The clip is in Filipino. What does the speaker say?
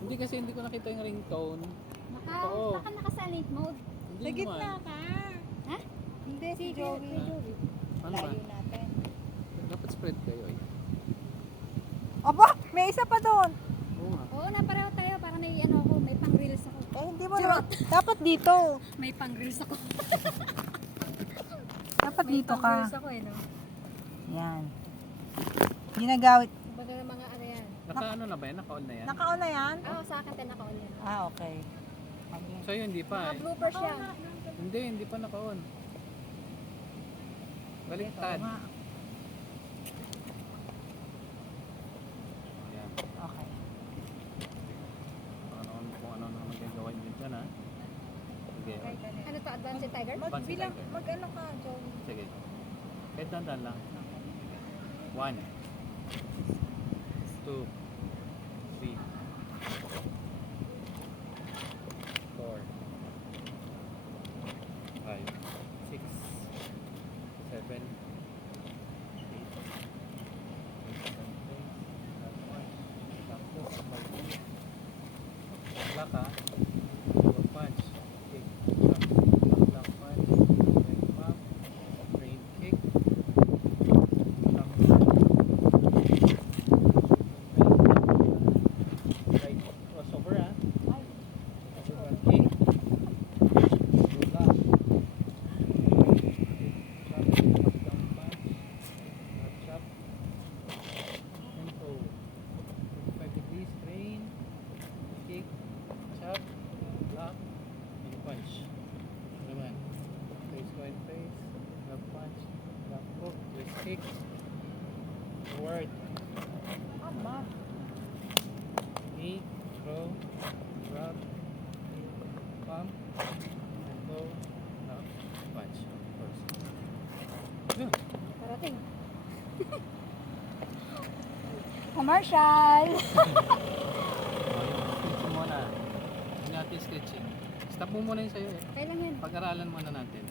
Hindi kasi hindi ko nakita yung ringtone. Oo. Baka naka-silent mode. Hindi Sa gitna naman. ka. Ha? Hindi, si Joey. Ano ba? Layo natin. Dapat spread kayo eh. Aba, may isa pa doon. Oo nga. Oo, na pareho tayo. Para may ano ako, may pang-reels ako. Eh, hindi mo naman. Dapat dito. May pang-reels ako. Dapat May dito ka. pang-reels ako eh, no? Yan. Ginagawit. Kumbaga mga ano yan. Naka-ano na ba yan? Naka-on na yan? Naka-on na yan? Oo, sa akin tayo naka-on yan. Ah, okay. Kung sa'yo hindi pa Mga eh. bloopers yan. Hindi pa naka-on. Baliktad. Oo nga. Ayan. Okay. Kung ano magagawa nyo dyan ha. Sige. Ano to, Advanced Tiger? Magbilang, mag-ano ka, Joey? Sige. Kahit dandan lang. 1 2 3 4 5 6 7 Block ha. Punch. Kick. Block punch. Leg pump. Brain kick. Right crossover ha. Crossover kick. Block. Chop. Down punch. Back chop. And hold. 45 degrees. Brain. Kick. Chop. Block. And punch. Naman. Face going face. Block punch. Block hook. Twist kick. Forward. Ama. Knee, throw, grab, pump, and throw, knock, punch. First. Yun. Parating. Commercial! Sketching muna. Hindi natin sketching. Stop mo muna yung sa'yo eh. Kailan yan? Pag-aralan muna natin.